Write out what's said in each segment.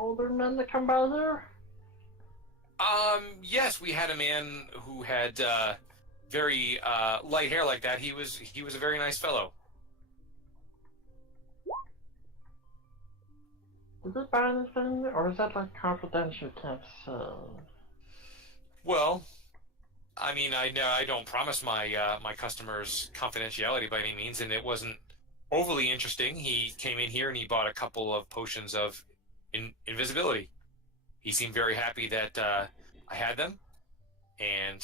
older men that come by there? Yes, we had a man who had very light hair like that. He was a very nice fellow. Did they buy anything, or is that like confidential? Can't say. Well, I mean, I know I don't promise my customers confidentiality by any means, and it wasn't overly interesting. He came in here and he bought a couple of potions of invisibility. He seemed very happy that I had them, and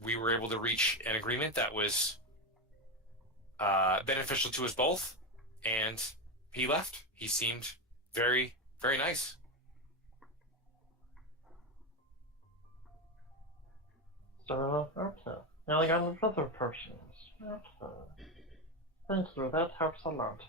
we were able to reach an agreement that was beneficial to us both. And he left. He seemed very, very nice. So, okay. Now I got another persons. Okay. Thank you, that helps a lot.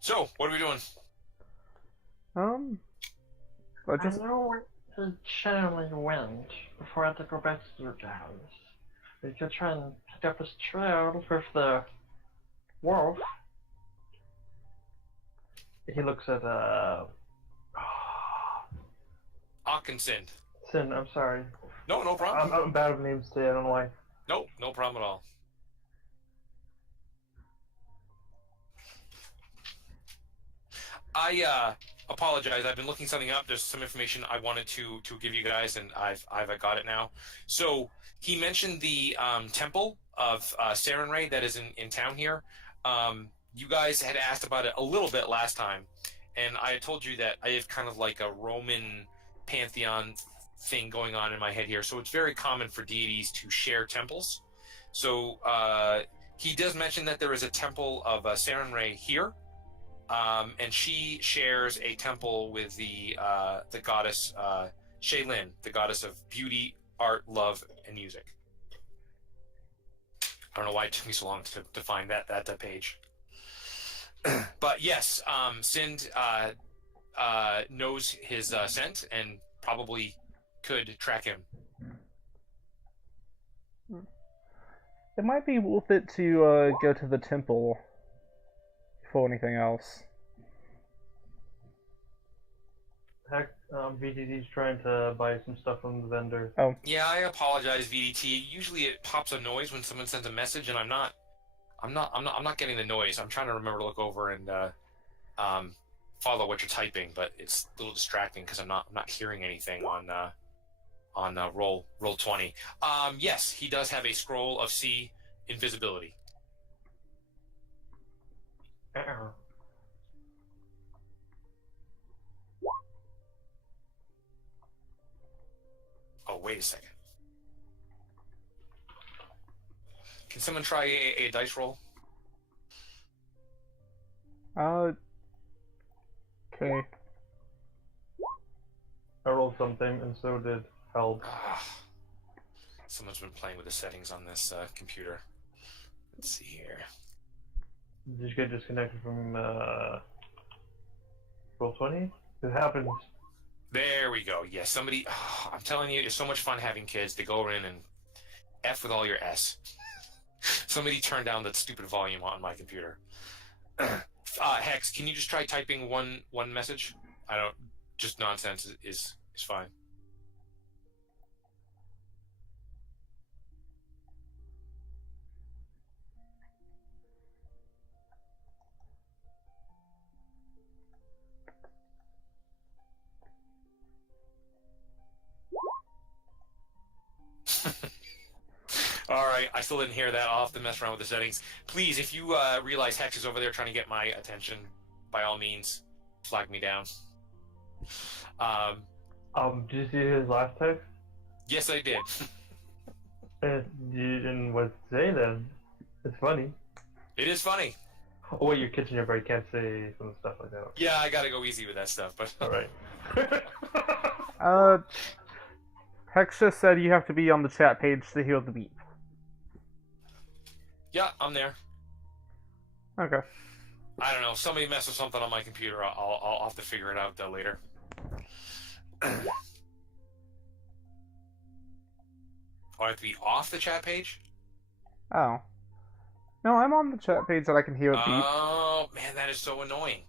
So, what are we doing? Um, I I just know where he generally went before I had to go back to you guys. We could try and pick up his trail with the wolf. He looks at, Hawkinson. Sin, I'm sorry. No, no problem. I'm bad with names today, I don't know why. No, no problem at all. I apologize. I've been looking something up. There's some information I wanted to give you guys, and I've got it now. So he mentioned the temple of Sarenrae that is in town here. You guys had asked about it a little bit last time, and I had told you that I have kind of like a Roman pantheon thing going on in my head here. So it's very common for deities to share temples. So he does mention that there is a temple of Sarenrae here. And she shares a temple with the goddess Shaylin, the goddess of beauty, art, love, and music. I don't know why it took me so long to find that page. But yes, Sind knows his scent and probably could track him. it might be worth it to go to the temple before anything else. Heck, VDD's trying to buy some stuff from the vendor. Oh, Yeah, I apologize, VDT. Usually it pops a noise when someone sends a message, and I'm not getting the noise. I'm trying to remember to look over and follow what you're typing, but it's a little distracting because I'm not hearing anything on roll 20. Yes, he does have a scroll of sea invisibility. Uh-oh. Oh, wait a second. Can someone try a dice roll? Okay. I rolled something, and so did Held. Someone's been playing with the settings on this computer. Let's see here. Did you get disconnected from roll 20? It happens. There we go. Yeah, somebody. I'm telling you, it's so much fun having kids. They go in and F with all your S. Somebody turned down that stupid volume on my computer. Hex, can you just try typing one message? I don't. Just nonsense is fine. All right, I still didn't hear that. I'll have to mess around with the settings. Please, if you realize Hex is over there trying to get my attention, by all means, flag me down. Did you see his last text? Yes, I did. You didn't what to say then. It's funny. It is funny. Oh wait, you're kitchen but you can't say some stuff like that. Yeah, I gotta go easy with that stuff, but Alright. Hex just said you have to be on the chat page to hear the beep. yeah, I'm there. Okay. I don't know. Somebody messed with something on my computer. I'll have to figure it out later. Oh, I have to be off the chat page? Oh. No, I'm on the chat page that I can hear it beep. Oh, man, that is so annoying.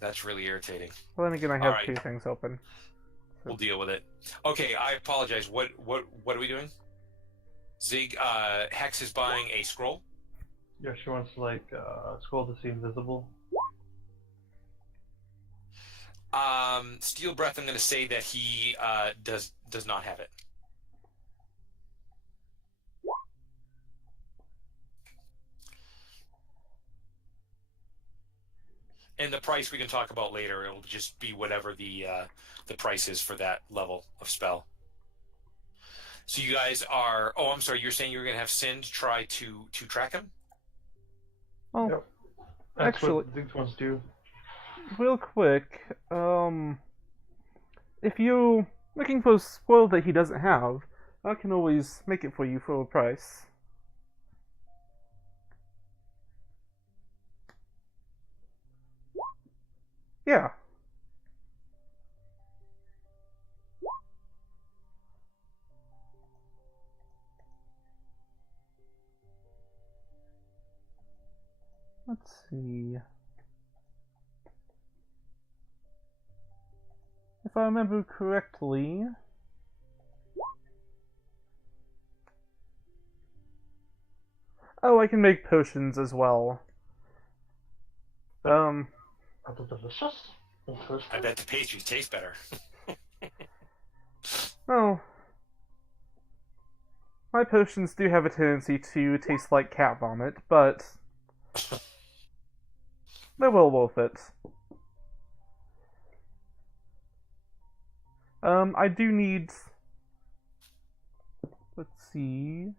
That's really irritating. Well, then again, I All have right. 2 things open. We'll deal with it. Okay, I apologize. What are we doing? Zig, Hex is buying a scroll. Yeah, she wants like scroll to see invisible. Steel Breath, I'm going to say that he does not have it. And the price we can talk about later. It'll just be whatever the price is for that level of spell. So you guys are. Oh, I'm sorry. You're saying you were going to have Sind try to track him? Well, Yep. That's actually, what these ones do. real quick, if you're looking for a spoil that he doesn't have, I can always make it for you for a price. Yeah. Let's see. If I remember correctly... Oh, I can make potions as well. Are they delicious? Interesting. I bet the pastries taste better. Oh. My potions do have a tendency to taste like cat vomit, but... they're well worth it. I do need... Let's see...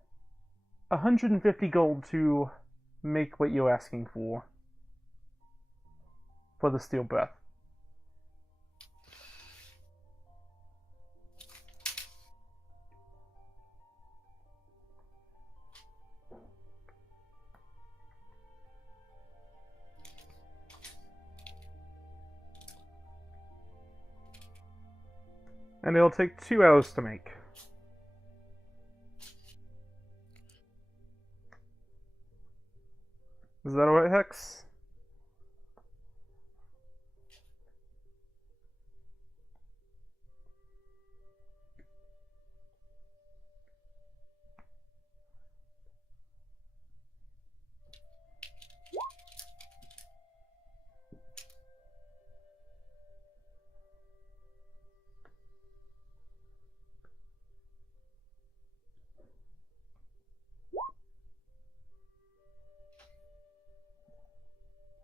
150 gold to make what you're asking for the Steel Breath. And it'll take 2 hours to make. Is that alright, Hex?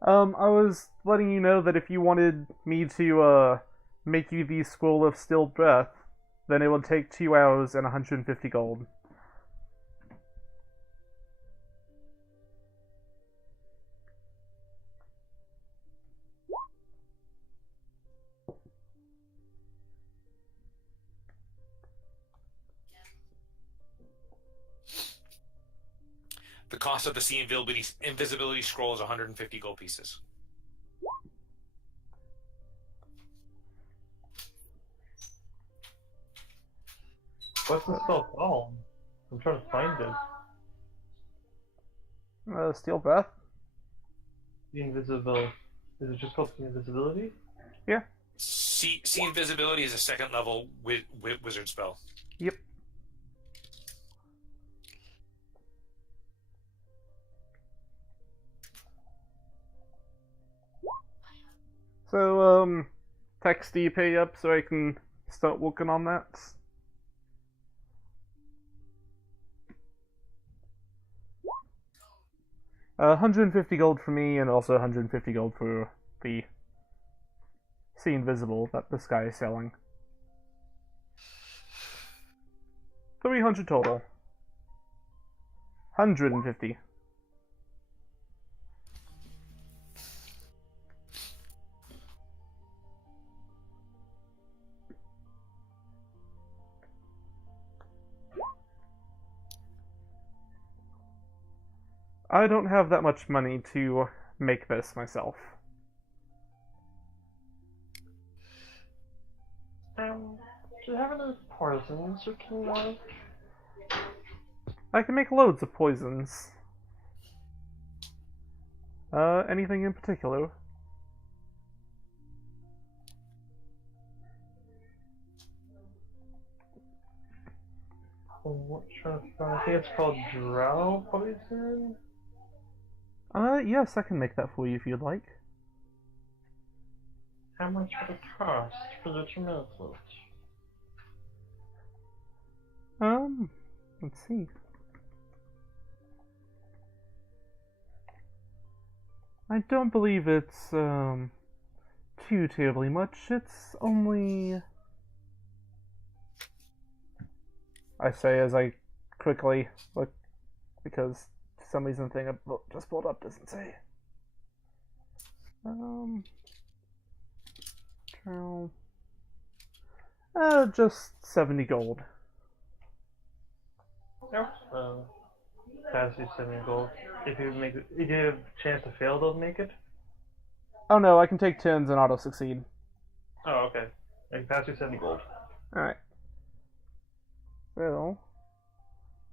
I was letting you know that if you wanted me to, make you the Scroll of Still Breath, then it would take 2 hours and 150 gold. The cost of the sea invisibility scroll is 150 gold pieces. What's this spell called? I'm trying to find it. Steel Breath? The invisible. Is it just called the invisibility? Yeah. Sea invisibility is a second level wizard spell. Yep. So, Tex, do you pay up so I can start working on that? 150 gold for me, and also 150 gold for the See Invisible that this guy is selling. 300 total. 150. I don't have that much money to make this myself. Do you have any poisons you can make? I can make loads of poisons. Anything in particular? What trying to find? I think it's called drow poison. Yes, I can make that for you if you'd like. How much would it cost for you to make it? Let's see. I don't believe it's, too terribly much. It's only... I say as I quickly look, because for some reason the thing I just pulled up doesn't say. Just 70 gold. Yep. Pass you 70 gold. If you have a chance to fail, they'll make it. Oh no, I can take 10s and auto succeed. Oh, okay. I can pass you 70 gold. Alright. So,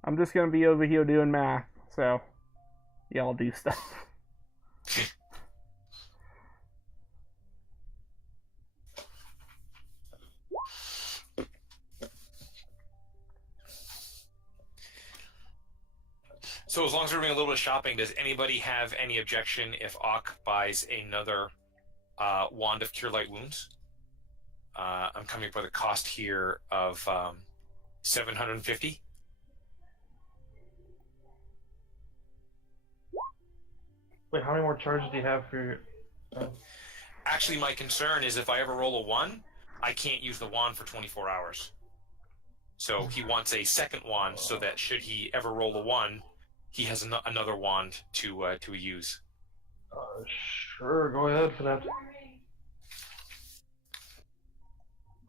I'm just gonna be over here doing math, so y'all do stuff. So as long as we're doing a little bit of shopping, does anybody have any objection if Auk buys another Wand of Cure Light Wounds? I'm coming up with a cost here of 750. Wait, how many more charges do you have for your... Actually, my concern is if I ever roll a 1, I can't use the wand for 24 hours. So he wants a second wand so that should he ever roll a 1, he has another wand to use. Sure, go ahead for that.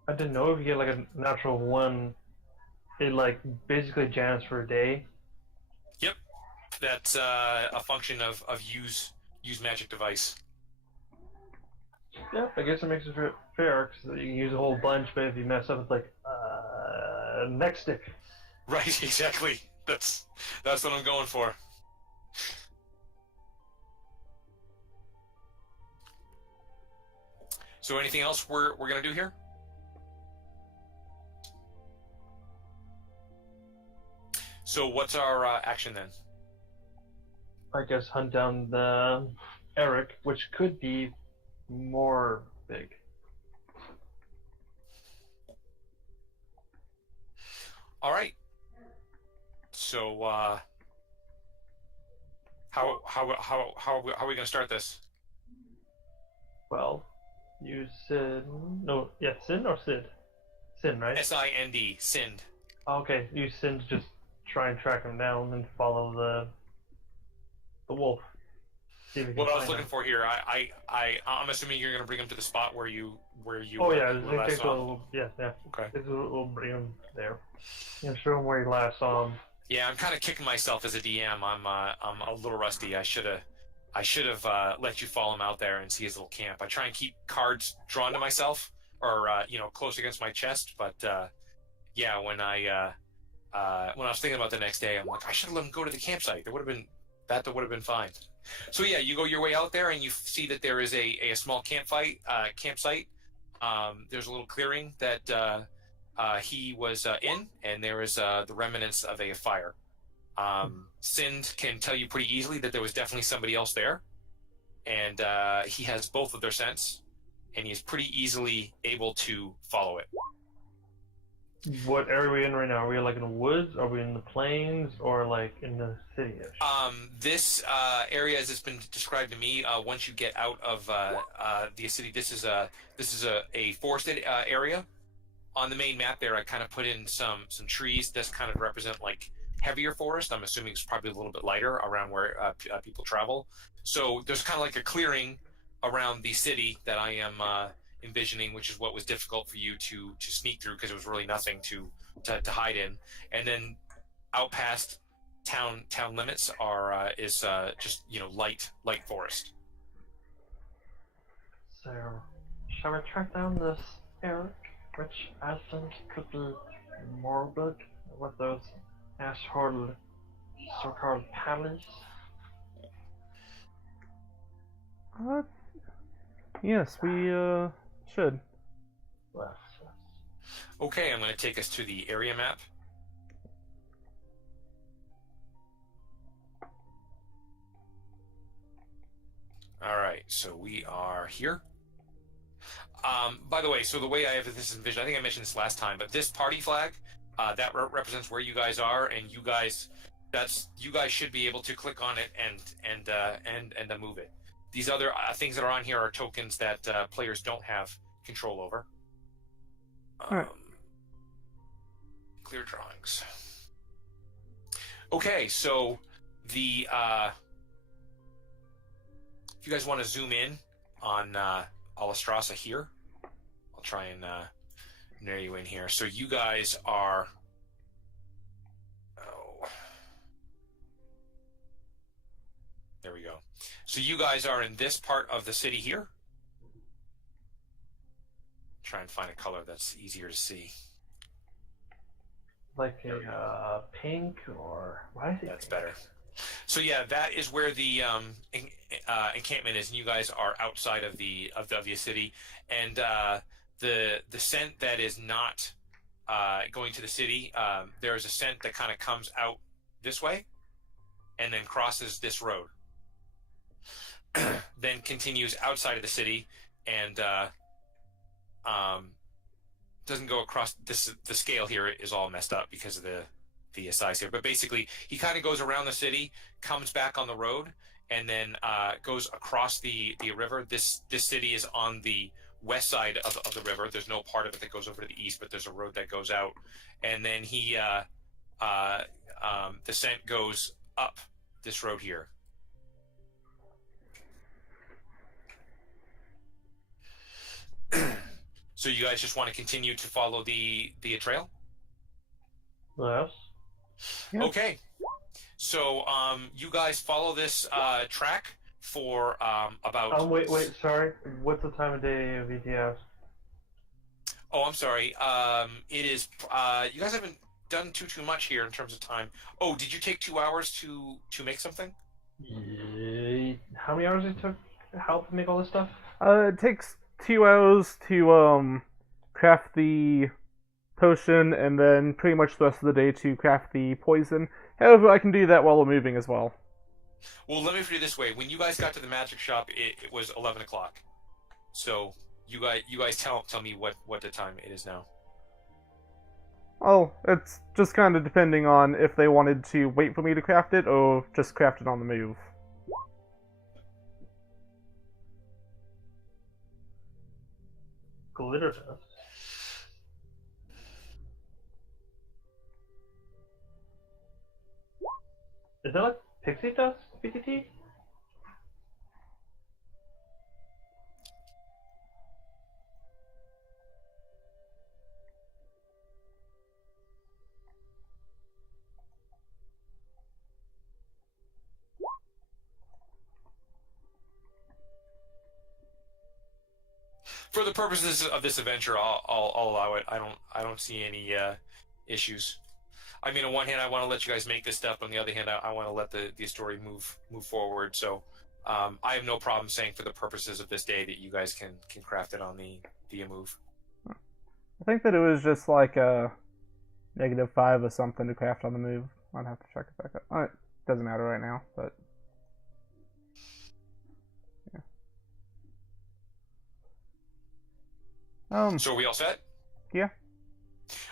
I didn't know if you get like a natural 1, it like basically jams for a day. Yep, that's a function of use magic device. Yeah, I guess it makes it fair because you can use a whole bunch, but if you mess up, it's like next stick. Right, exactly. That's what I'm going for. So anything else we're gonna do here? So what's our action then? I guess hunt down the Eric, which could be more big. All right. So how are we going to start this? Well, you Sin. No, yeah, Sin or Sid? Sin, right? Sind, Sind. Okay, use Sin to just try and track him down and follow the wolf. See if we can What I was find looking him. for here, I'm assuming you're going to bring him to the spot where you Oh yeah, were last saw him. yeah. Okay. We'll bring him there. You know, show him where you last saw him. Yeah, I'm kind of kicking myself as a DM. I'm a little rusty. I should have let you follow him out there and see his little camp. I try and keep cards drawn to myself or close against my chest. But yeah, when I was thinking about the next day, I'm like, I should have let him go to the campsite. That would have been fine. So yeah, you go your way out there and you see that there is a small campsite. There's a little clearing that he was in, and there is the remnants of a fire. Sind can tell you pretty easily that there was definitely somebody else there, and he has both of their scents, and he is pretty easily able to follow it. What area are we in right now? Are we like in the woods? Are we in the plains? Or like in the city-ish? This area, as it's been described to me, once you get out of the city, this is a forested area. On the main map there, I kind of put in some trees that kind of represent like heavier forest. I'm assuming it's probably a little bit lighter around where people travel. So there's kind of like a clearing around the city that I am envisioning, which is what was difficult for you to sneak through because it was really nothing to hide in. And then out past town limits are is just light forest. So, shall we track down this Eric, which I think could be morbid with those asshole so-called pallies? Yes, we should. Yes. Okay, I'm going to take us to the area map. All right, so we are here. By the way, so the way I have this envisioned, I think I mentioned this last time, but this party flag, that represents where you guys are, and you guys should be able to click on it and move it. These other things that are on here are tokens that players don't have control over. Right. Clear drawings. Okay, so the if you guys want to zoom in on Alistrasa here, I'll try and narrow you in here. So you guys are. Oh, there we go. So you guys are in this part of the city here. Try and find a color that's easier to see. Like a pink or why is it? That's better. So yeah, that is where the encampment is, and you guys are outside of the city. And the scent that is not going to the city, there is a scent that kind of comes out this way, and then crosses this road, then continues outside of the city, and doesn't go across this. The scale here is all messed up because of the size here, but basically he kind of goes around the city, comes back on the road, and then goes across the river. This city is on the west side of the river. There's no part of it that goes over to the east, but there's a road that goes out, and then he the scent goes up this road here. So you guys just want to continue to follow the trail? Yes. Yeah. Okay. So you guys follow this track for about. Wait, sorry. What's the time of day of ETS? Oh, I'm sorry. It is. You guys haven't done too much here in terms of time. Oh, did you take 2 hours to make something? How many hours it took to help make all this stuff? It takes 2 hours to craft the potion, and then pretty much the rest of the day to craft the poison. However, I can do that while we're moving as well. Well, let me put it this way: when you guys got to the magic shop, it was 11 o'clock. So you guys tell me what the time it is now. Oh, it's just kind of depending on if they wanted to wait for me to craft it or just craft it on the move. Glitter dust. Is that like pixie dust, BTT? For the purposes of this adventure, I'll allow it. I don't see any issues. I mean, on one hand, I want to let you guys make this stuff. On the other hand, I want to let the story move forward. So I have no problem saying, for the purposes of this day, that you guys can craft it on the move. I think that it was just like a -5 or something to craft on the move. I'd have to check it back up. It doesn't matter right now, but yeah. So are we all set? Yeah.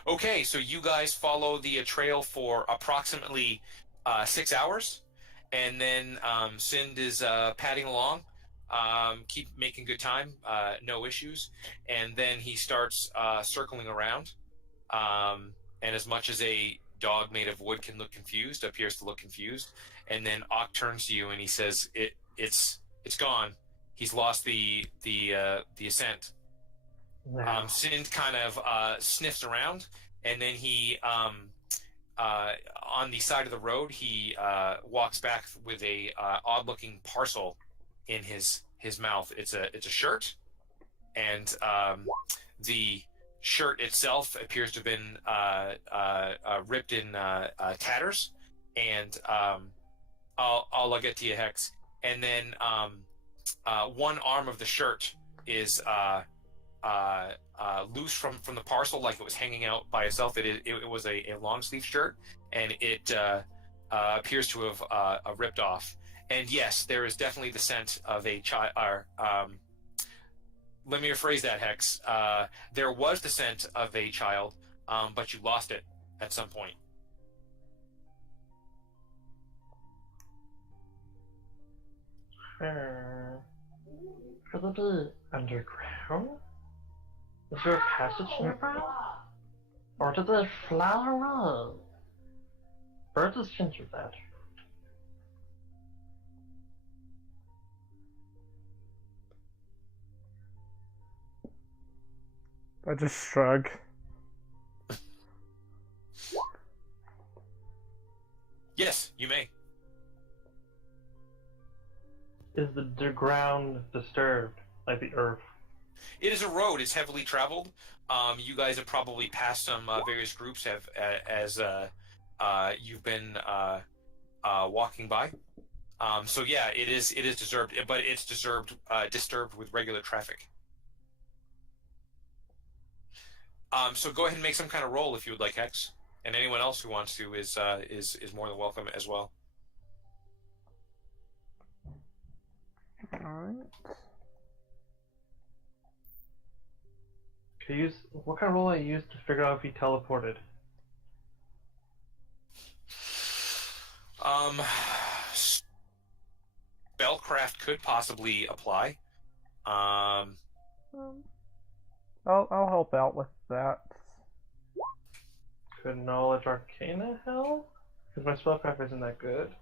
Okay, so you guys follow the trail for approximately 6 hours, and then Sind is padding along, keep making good time, no issues, and then he starts circling around, and as much as a dog made of wood can look confused, appears to look confused, and then Ock turns to you and he says, "It's gone. He's lost the ascent." Wow. Sind kind of sniffs around, and then he on the side of the road, he walks back with a odd-looking parcel in his mouth. It's a shirt, and the shirt itself appears to have been ripped in tatters. And I'll get to you, Hex. And then one arm of the shirt is loose from the parcel, like it was hanging out by itself. It was a long sleeve shirt, and it appears to have ripped off. And yes, there is definitely the scent of a child. Let me rephrase that, Hex. There was the scent of a child, but you lost it at some point. Could it be underground? Is there a passage nearby? Or did they fly away? Birds can do that. I just shrug. Yes, you may. Is the ground disturbed, like the earth? It is a road. It's heavily traveled. You guys have probably passed some various groups as you've been walking by. So yeah, it is disturbed, but it's disturbed with regular traffic. So go ahead and make some kind of roll if you would like, Hex, and anyone else who wants to is more than welcome as well. Alright. What kind of roll I used to figure out if he teleported? Spellcraft could possibly apply. I'll help out with that. Could Knowledge Arcana help? Because my spellcraft isn't that good.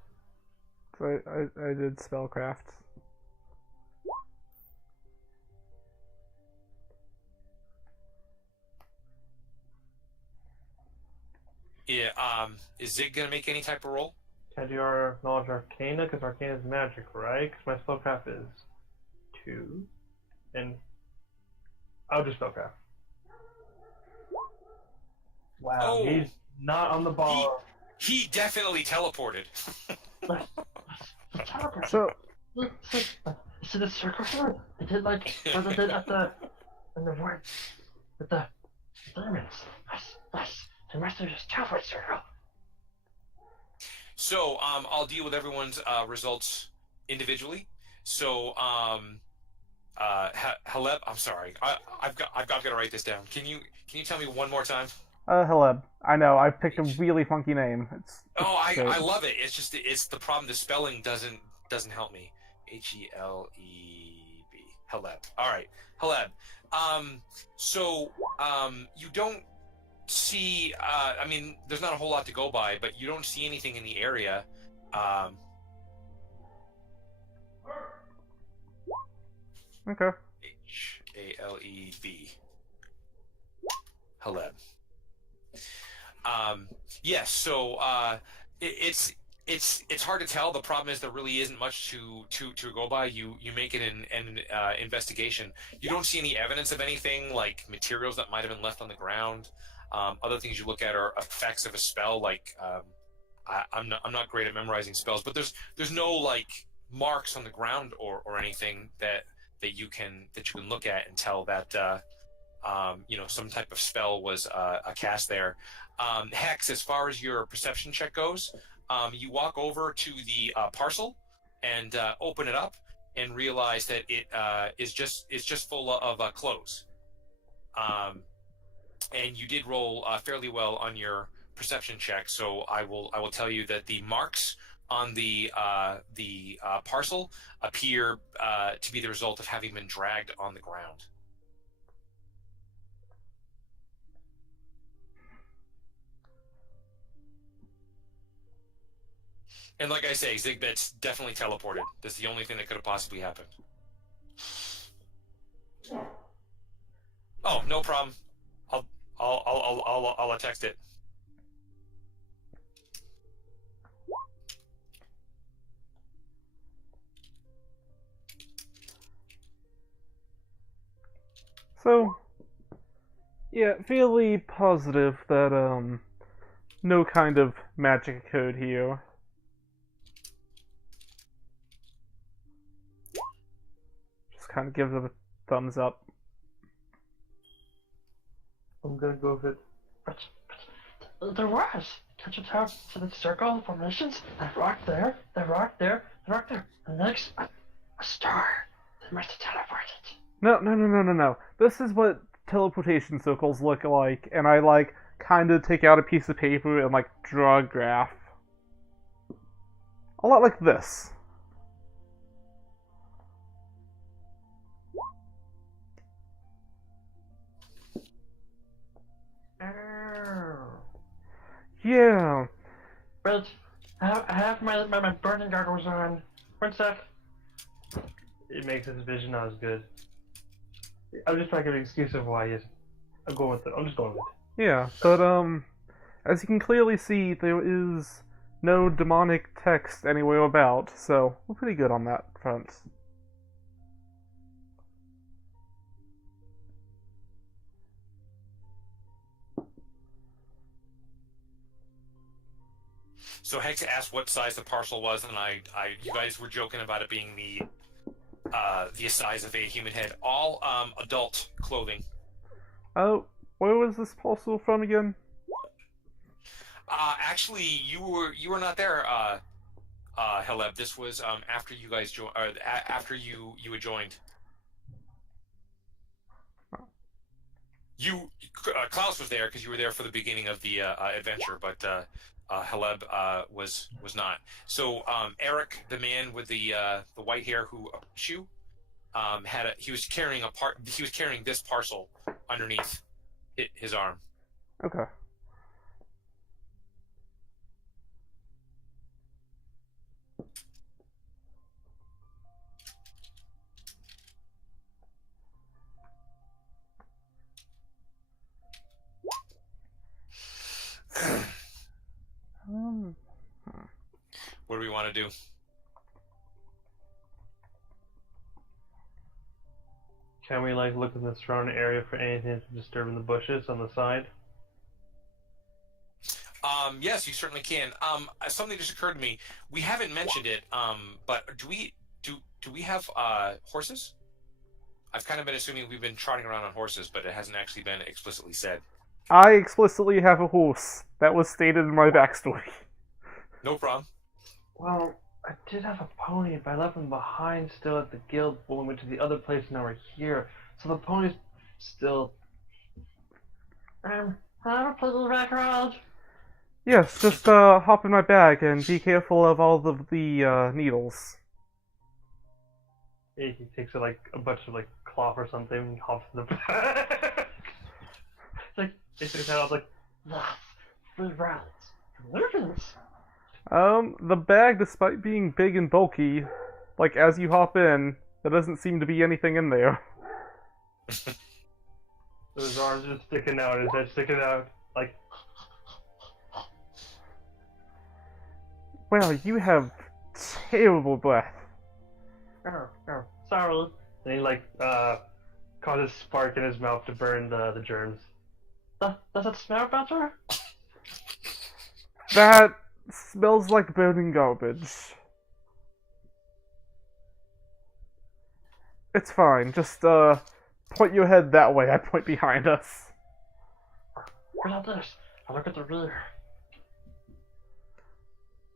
So I did spellcraft. Yeah. Is Zig gonna make any type of roll? Can I do our Knowledge Arcana? Because Arcana is magic, right? Because my spellcraft is 2. And I'll do spellcraft. Wow, Oh. he's not on the ball. He definitely teleported. So See the circle here? They did like what they did at the in the word with the diamonds. Yes. The rest of just teleport circle. So I'll deal with everyone's results individually. So Haleb, I'm sorry, I've got to write this down. Can you tell me one more time? Heleb. I know, I picked a really funky name. Oh, great. I love it. It's the problem. The spelling doesn't help me. Heleb. Haleb. All right, Haleb. So you don't see. I mean, there's not a whole lot to go by, but you don't see anything in the area. Okay. Haleb. Haleb. Yes. So it's hard to tell. The problem is there really isn't much to go by. You make it an investigation. You don't see any evidence of anything like materials that might have been left on the ground. Other things you look at are effects of a spell. Like I'm not great at memorizing spells, but there's no like marks on the ground or anything that you can look at and tell that some type of spell was cast there. Hex, as far as your perception check goes, you walk over to the parcel and open it up and realize that it is just full of clothes. And you did roll fairly well on your perception check, so I will tell you that the marks on the parcel appear to be the result of having been dragged on the ground. And like I say, Zigbet's definitely teleported. That's the only thing that could have possibly happened. Oh, no problem. I'll text it. So, yeah, fairly positive that, no kind of magic occurred here. Just kind of give it a thumbs up. I'm gonna go with it. But there was. Can't you tell? So the circle formations, that rock there, that rock there, that rock there, and next a star. They must have teleported. No. This is what teleportation circles look like, and I, like, kind of take out a piece of paper and, like, draw a graph. A lot like this. Yeah. But I have my burning goggles on. One sec. It makes his vision not as good. I'm just trying to give an excuse of why he's. I'm going with it. I'm just going with it. Yeah, but, as you can clearly see, there is no demonic text anywhere about, so we're pretty good on that front. So Hex asked what size the parcel was, and you guys were joking about it being the size of a human head. All adult clothing. Oh, where was this parcel from again? Actually, you were not there, Heleb. This was after you guys after you had joined. Klaus was there because you were there for the beginning of the adventure, but Heleb was not. So Eric, the man with the white hair who approached you, he was carrying this parcel underneath his arm. Okay. What do we want to do? Can we like look in the surrounding area for anything disturbing the bushes on the side? Yes, you certainly can. Something just occurred to me. We haven't mentioned it, but do we have horses? I've kind of been assuming we've been trotting around on horses, but it hasn't actually been explicitly said. I explicitly have a horse. That was stated in my backstory. No problem. Well, I did have a pony, but I left him behind still at the guild when we went to the other place, and now we're here. So the pony's still. Can I have a puzzle back around? Yes, just hop in my bag and be careful of all of the needles. He takes like a bunch of like cloth or something and hops in the back. It's like basically I was like, that's free rounds. Illusions. The bag, despite being big and bulky, like as you hop in, there doesn't seem to be anything in there. So his arms are sticking out, his head sticking out, like. Wow, you have terrible breath. Oh, sorry. And he like causes spark in his mouth to burn the germs. Does it smell better? That smells like burning garbage. It's fine, just point your head that way, I point behind us. What about this? I look at the rear.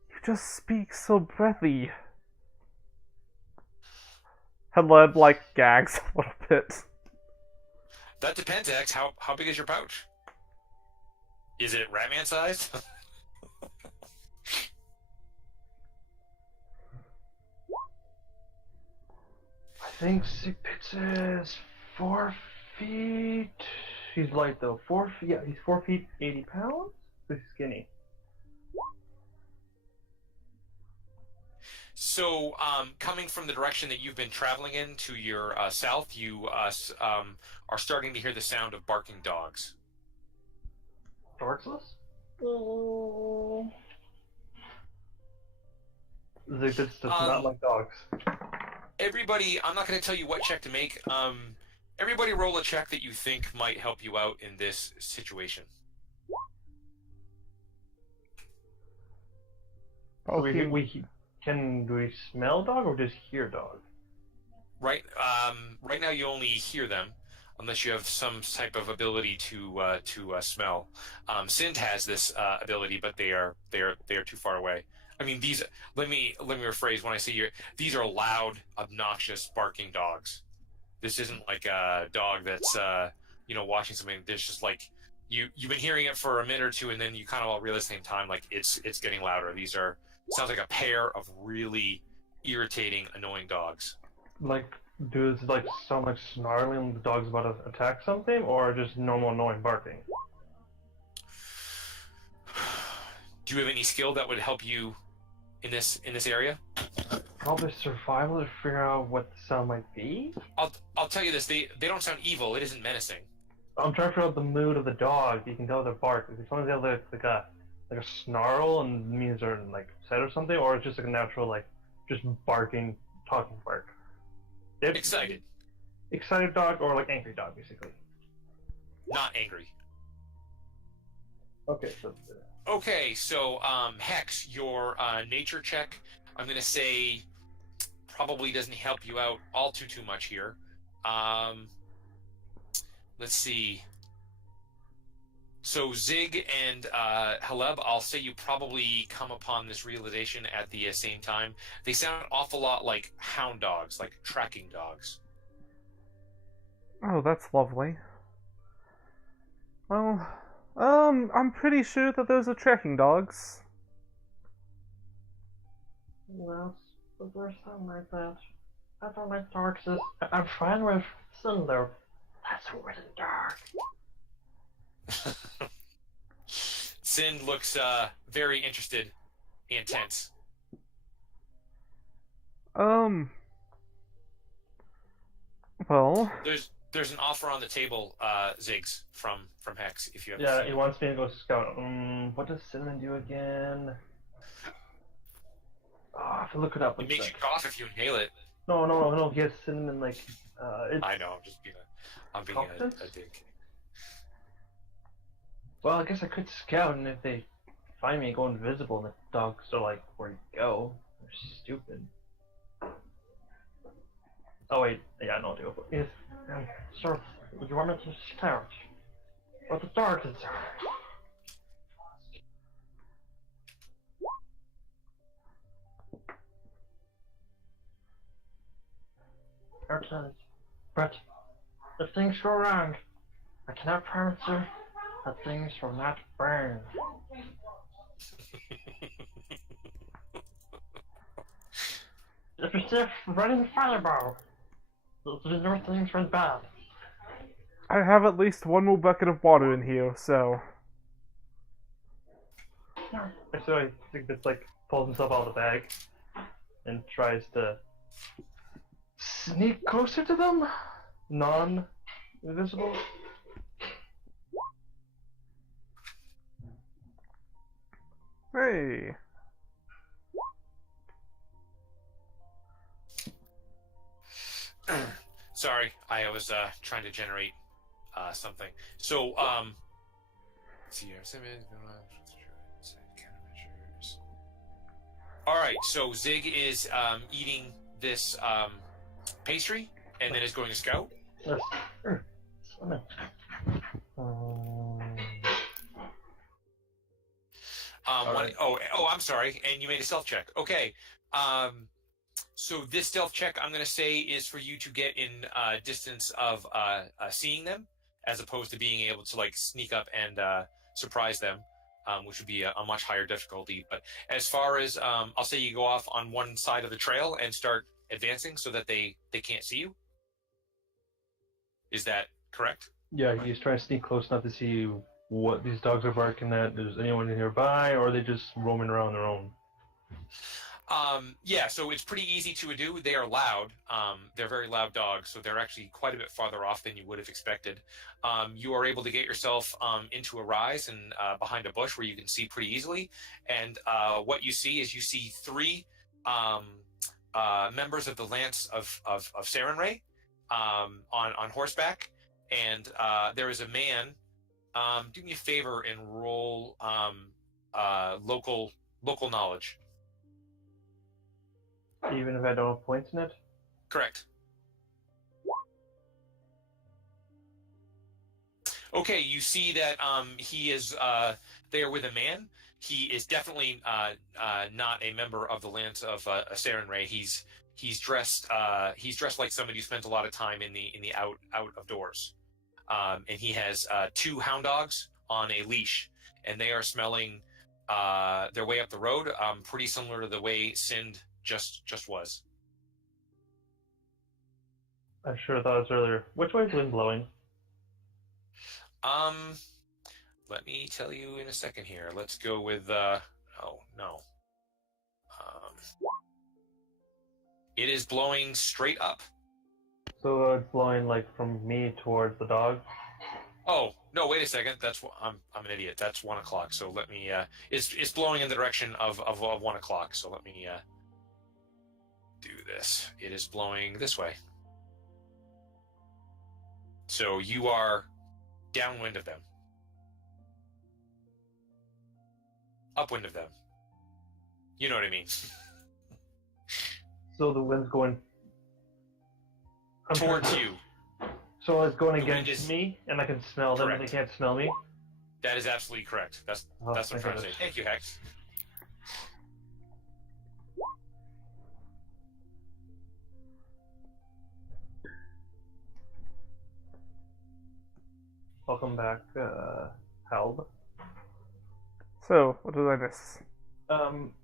You just speak so breathy. Heleb, like, gags a little bit. That depends, X. How big is your pouch? Is it Ratman sized? I think Sipix is 4 feet. He's light though. 4 feet. Yeah, he's 4 feet 80 pounds. He's skinny. So, coming from the direction that you've been traveling in to your south, you are starting to hear the sound of barking dogs. Dorksless? Oh. It's not like dogs. Everybody, I'm not going to tell you what check to make. Everybody roll a check that you think might help you out in this situation. So do we smell dog or just hear dog? Right now you only hear them, unless you have some type of ability to smell. Sind has this ability, but they are too far away. I mean, these. Let me rephrase. When I say these are loud, obnoxious, barking dogs. This isn't like a dog that's watching something. There's just like you've been hearing it for a minute or two, and then you kind of all realize at the same time like it's getting louder. These are sounds like a pair of really irritating, annoying dogs. Like, does it like sound like snarling when the dog's about to attack something, or just normal annoying barking? Do you have any skill that would help you in this area? Probably survival to figure out what the sound might be. I'll tell you this: they don't sound evil. It isn't menacing. I'm trying to figure out the mood of the dog. You can tell they're bark. If someone's got like a snarl and means they're like upset or something, or it's just like a natural like just barking, talking bark. Excited. Excited dog or like angry dog, basically. Not angry. Okay, so Hex, your nature check, I'm gonna say probably doesn't help you out all too much here. Let's see. So Zig and Haleb, I'll say you probably come upon this realization at the same time. They sound an awful lot like hound dogs, like tracking dogs. Oh, that's lovely. Well, I'm pretty sure that those are tracking dogs. Well, but there's something like that. I don't like dogs. I'm fine with Cinder. That's weird and dark. Sin looks very interested and tense. Well, there's an offer on the table, Ziggs, from Hex. If you have yeah, he wants me to go scout. What does Cinnamon do again? I have to look it up. It makes you cough if you inhale it. No. He has cinnamon like. I know. I'm being a dick. Well, I guess I could scout, and if they find me, go invisible, and the dogs are like, "Where'd you go?" They're stupid. Oh wait, yeah, no, do it. Yes, sir. You want me to scout? What the dog is? Lieutenant, but if things go wrong, I cannot promise you that things will not burn. If you see a running fireball, there's no things went bad. I have at least one more bucket of water in here, so... So I think that's like pulls himself out of the bag and tries to sneak closer to them, non-invisible. Hey. Sorry, I was trying to generate something. So, let's see here. All right, so Zig is eating this pastry and then is going to scout. Yes. Right. I'm sorry. And you made a stealth check. Okay. So this stealth check, I'm going to say, is for you to get in distance of seeing them, as opposed to being able to like sneak up and surprise them, which would be a much higher difficulty. But as far as I'll say, you go off on one side of the trail and start advancing so that they can't see you. Is that correct? Yeah, he's trying to sneak close enough to see what these dogs are barking at. Is anyone nearby, or are they just roaming around their own? Yeah, so it's pretty easy to do. They are loud. They're very loud dogs, so they're actually quite a bit farther off than you would have expected. You are able to get yourself into a rise and behind a bush where you can see pretty easily. And what you see is three members of the Lance of Sarenrae. on horseback, and there is a man. Do me a favor and roll local knowledge. Even if I don't have points in it? Correct. Okay, you see that he is there with a man. He is definitely not a member of the Lance of Sarenrae. He's dressed like somebody who spent a lot of time in the out of doors, and he has 2 hound dogs on a leash, and they are smelling their way up the road, pretty similar to the way Sind just was. I sure thought it was earlier. Which way is wind blowing? Let me tell you in a second here. Let's go with oh no. It is blowing straight up. So it's blowing like from me towards the dog? Oh, no, wait a second. That's I'm an idiot. That's 1 o'clock. So let me it's blowing in the direction of 1 o'clock. So let me do this. It is blowing this way. So you are downwind of them. Upwind of them. You know what I mean. So the wind's going Towards you. So it's going The wind against is- me, and I can smell them, and Correct. they can't smell me? That is absolutely correct. That's Oh, what I'm thank trying to say. goodness. Thank you, Hex. Welcome back, Halb. So, what did I miss?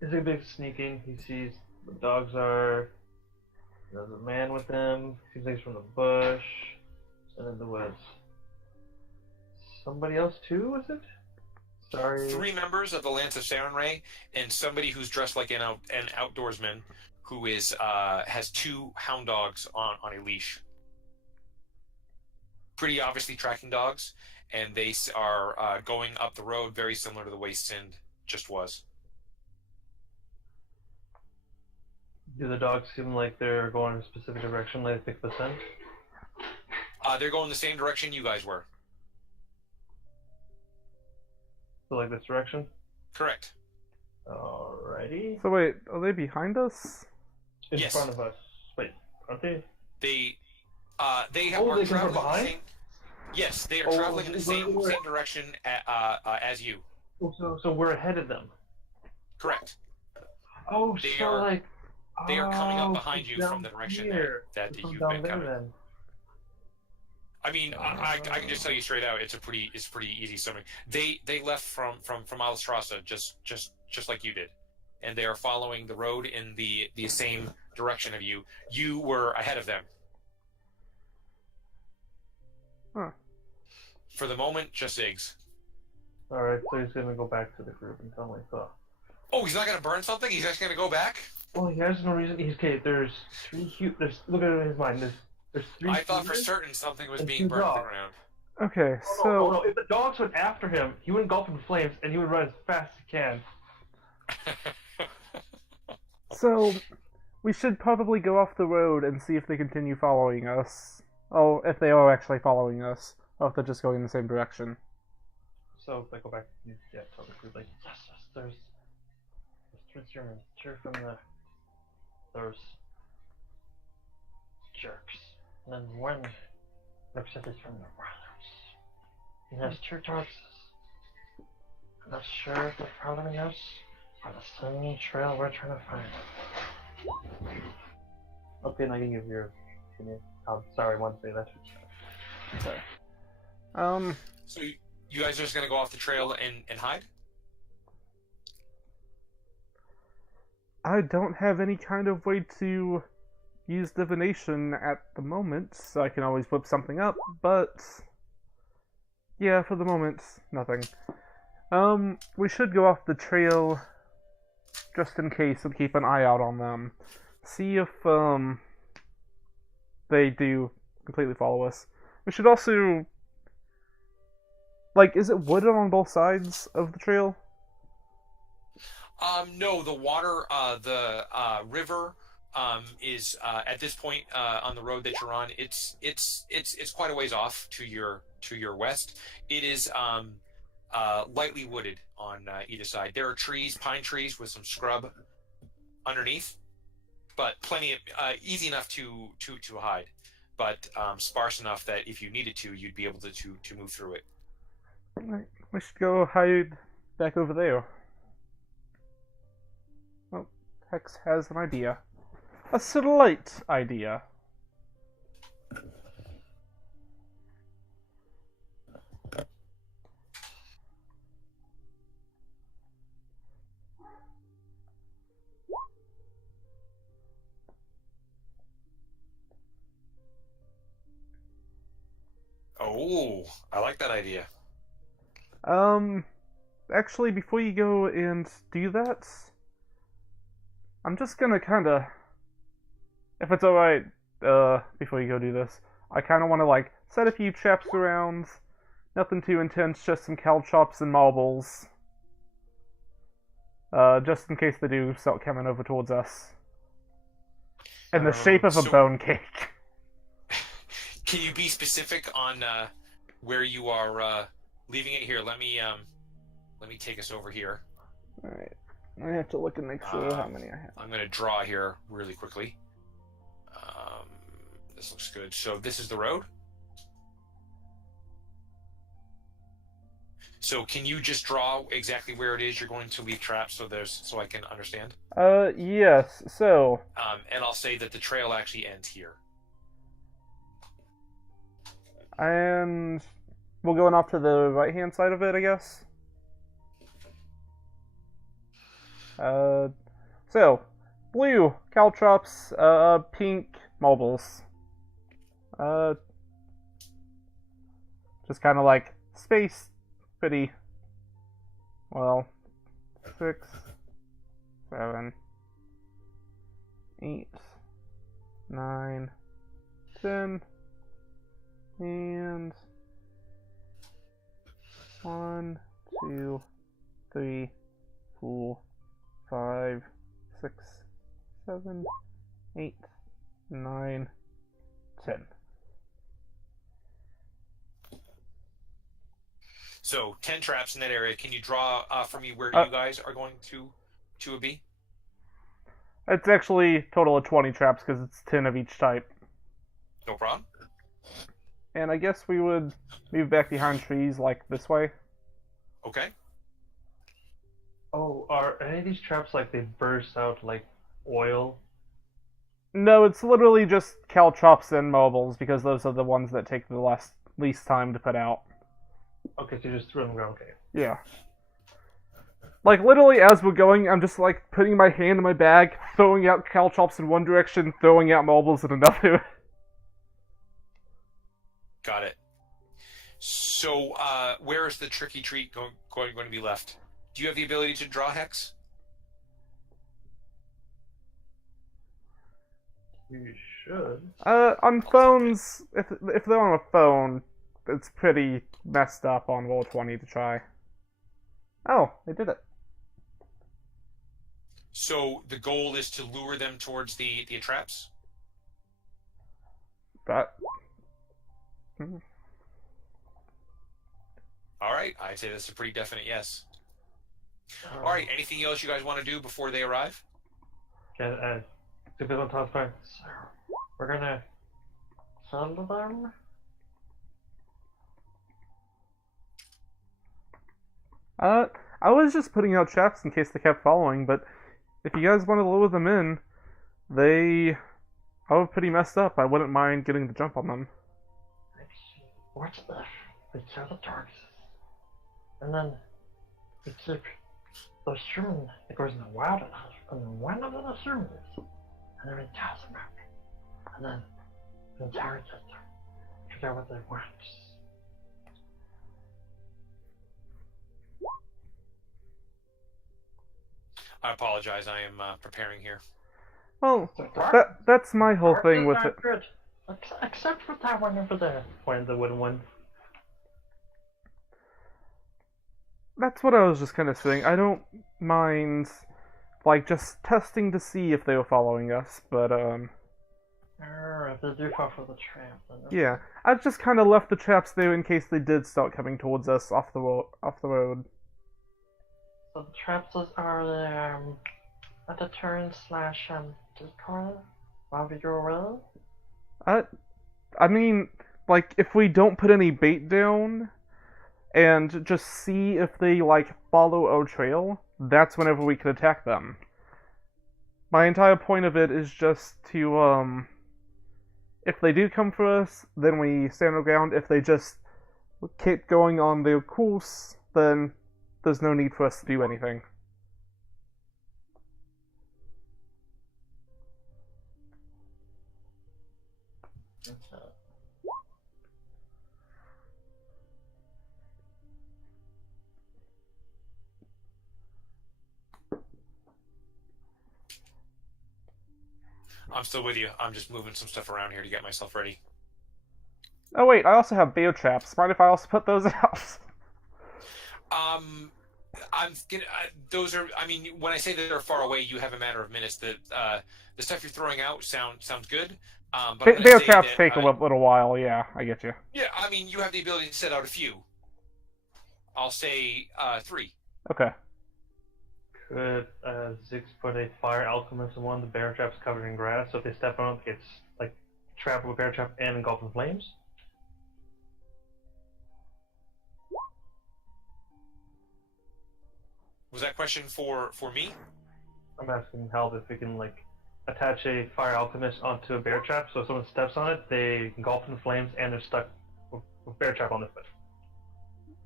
Is a big sneaking. He sees the dogs are. There's a man with them. Seems like he's from the bush. And in the woods. Somebody else too, was it? Sorry. 3 members of the Lance of Sarenrae and somebody who's dressed like an outdoorsman who is has 2 hound dogs on a leash. Pretty obviously tracking dogs, and they are going up the road very similar to the way Sind just was. Do the dogs seem like they're going in a specific direction, like they pick the scent? They're going the same direction you guys were. So like this direction? Correct. Alrighty. So wait, are they behind us? In Yes. front of us. Wait, aren't they? They Oh, are they come from traveling behind? the same. Yes, they are Oh, traveling in the same we're- direction as you. So we're ahead of them. Correct. Oh, They so are- like. They are coming up Oh, behind so you down from the direction here. that From you've down been there coming. then. I mean, I can just tell you straight out, it's pretty easy swimming. They left from Alstrasa just like you did, and they are following the road in the same direction of you. You were ahead of them. Huh. For the moment, just Ziggs. Alright, so he's gonna go back to the group and tell me, so. Oh, he's not gonna burn something. He's just gonna go back. Well, he has no reason. He's okay. There's 3 there's look at his mind. There's 3. I thought for humans. certain something was and being 2 burned to the dogs. ground. Okay, Oh, so no, no, if the dogs went after him, he would engulf in flames, and he would run as fast as he can. so we should probably go off the road and see if they continue following us. Oh, if they are actually following us, or if they're just going in the same direction. So if I go back, yeah, tell the group like, yes, there's 3 Germans. They're from those jerks. And then one looks at this from the brothers. He has 2 dogs. I'm not sure if they're following us on the same trail we're trying to find. Okay, now you can give your opinion. I'm sorry, I wanted to say that. Okay. So you guys are just gonna go off the trail and hide? I don't have any kind of way to use divination at the moment, so I can always whip something up, but yeah, for the moment, nothing. We should go off the trail just in case and keep an eye out on them. See if they do completely follow us. We should also, like, is it wooded on both sides of the trail? No, the water, the river is at this point on the road that you're on. It's quite a ways off to your west. It is lightly wooded on either side. There are trees, pine trees with some scrub underneath, but plenty of easy enough to hide, but sparse enough that if you needed to, you'd be able to move through it. We should go hide back over there. Oh, Hex has an idea. A slight idea. Oh, I like that idea. Actually, before you go and do that, I'm just gonna kinda, if it's alright, before you go do this, I kinda wanna, like, set a few traps around, nothing too intense, just some caltrops and marbles. Just in case they do start coming over towards us. In the shape of a bone cake. Can you be specific on where you are leaving it? Here, let me take us over here. Alright. I have to look and make sure how many I have. I'm going to draw here really quickly. This looks good. So this is the road. So can you just draw exactly where it is you're going to leave traps so I can understand? Yes. So. And I'll say that the trail actually ends here. And we're going off to the right-hand side of it, I guess. So, blue, caltrops, pink, marbles. Just kind of like space, pretty, well, 6, 7, 8, 9, 10, and 1, 2, 3, 4, 5, 6, 7, 8, 9, 10. So 10 traps in that area. Can you draw for me where you guys are going to be? It's actually a total of 20 traps because it's 10 of each type. No problem. And I guess we would move back behind trees like this way. Okay. Oh, are any of these traps like they burst out like oil? No, it's literally just caltrops and marbles because those are the ones that take the least time to put out. Okay, so you just threw them around, okay. Yeah. Like, literally, as we're going, I'm just, like, putting my hand in my bag, throwing out caltrops in one direction, throwing out marbles in another. Got it. So, where is the tricky treat going to be left? Do you have the ability to draw Hex? You should. On phones, if they're on a phone, it's pretty messed up on Roll20 to try. Oh, they did it. So the goal is to lure them towards the traps? But... Alright, I'd say that's a pretty definite yes. Alright, anything else you guys want to do before they arrive? Yeah, Division Task Force. We're gonna sell them. I was just putting out traps in case they kept following, but if you guys want to lure them in, they are pretty messed up. I wouldn't mind getting the jump on them. What if we kill the dogs, and then we keep those Sherman that goes in the wild enough, and then one of the Shermans, and then we toss them out, and then we interrogate them, figure out what they want. I apologize, I am preparing here. Well, that's my whole thing with it. Good. Except for that one over there. Point the wooden one. That's what I was just kind of saying. I don't mind, like just testing to see if they were following us. But If they do fall for the trap, then yeah, I just kind of left the traps there in case they did start coming towards us off the road. So the traps are a deterrent slash discord while you're away. I mean, like if we don't put any bait down and just see if they like follow our trail, that's whenever we can attack them. My entire point of it is just to if they do come for us, then we stand our ground. If they just keep going on their course, then there's no need for us to do anything. I'm still with you. I'm just moving some stuff around here to get myself ready. Oh wait, I also have bear traps. Mind if I also put those out? Those are. I mean, when I say that they're far away, you have a matter of minutes. The stuff you're throwing out sounds good. But Bear traps take a little while. Yeah, I get you. Yeah, I mean, you have the ability to set out a few. I'll say 3. Okay. Could Zix put a fire alchemist in one of the bear traps covered in grass, so if they step on it, it's like trapped with a bear trap and engulfed in flames? Was that question for me? I'm asking Hal if we can like attach a fire alchemist onto a bear trap, so if someone steps on it, they engulf in flames and they're stuck with bear trap on their foot.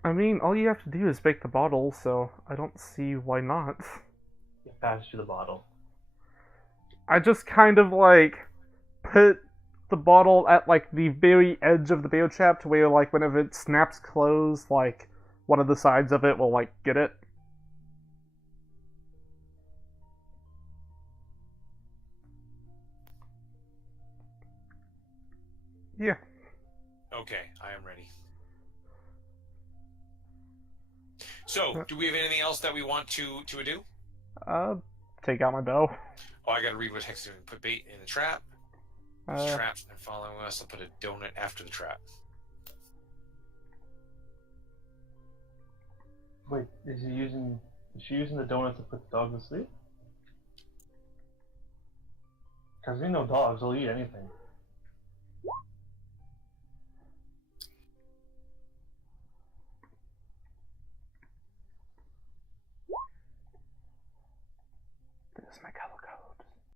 I mean, all you have to do is break the bottle, so I don't see why not. You pass through the bottle. I just kind of like put the bottle at like the very edge of the bear trap to where like whenever it snaps closed, like one of the sides of it will like get it. Yeah. Okay, I am ready. So, do we have anything else that we want to do? Take out my bow. Oh, I gotta read what text. Put bait in the trap. Traps and following us. I'll put a donut after the trap. Wait, is she using the donut to put the dog to sleep? Because we know dogs will eat anything.